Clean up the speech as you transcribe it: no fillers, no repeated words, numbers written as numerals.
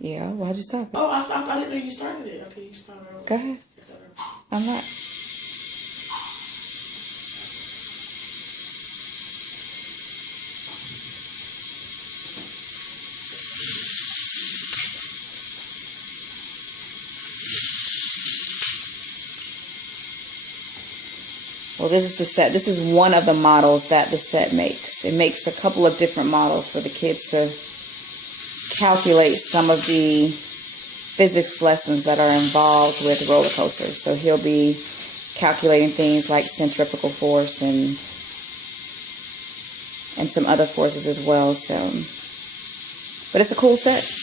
Yeah, why'd you stop it? Oh, I didn't know you started it. Okay, you started it. Go ahead. I'm not. Well, this is the set. This is one of the models that the set makes. It makes a couple of different models for the kids to calculate some of the physics lessons that are involved with roller coasters. So he'll be calculating things like centrifugal force and some other forces as well. So, but it's a cool set.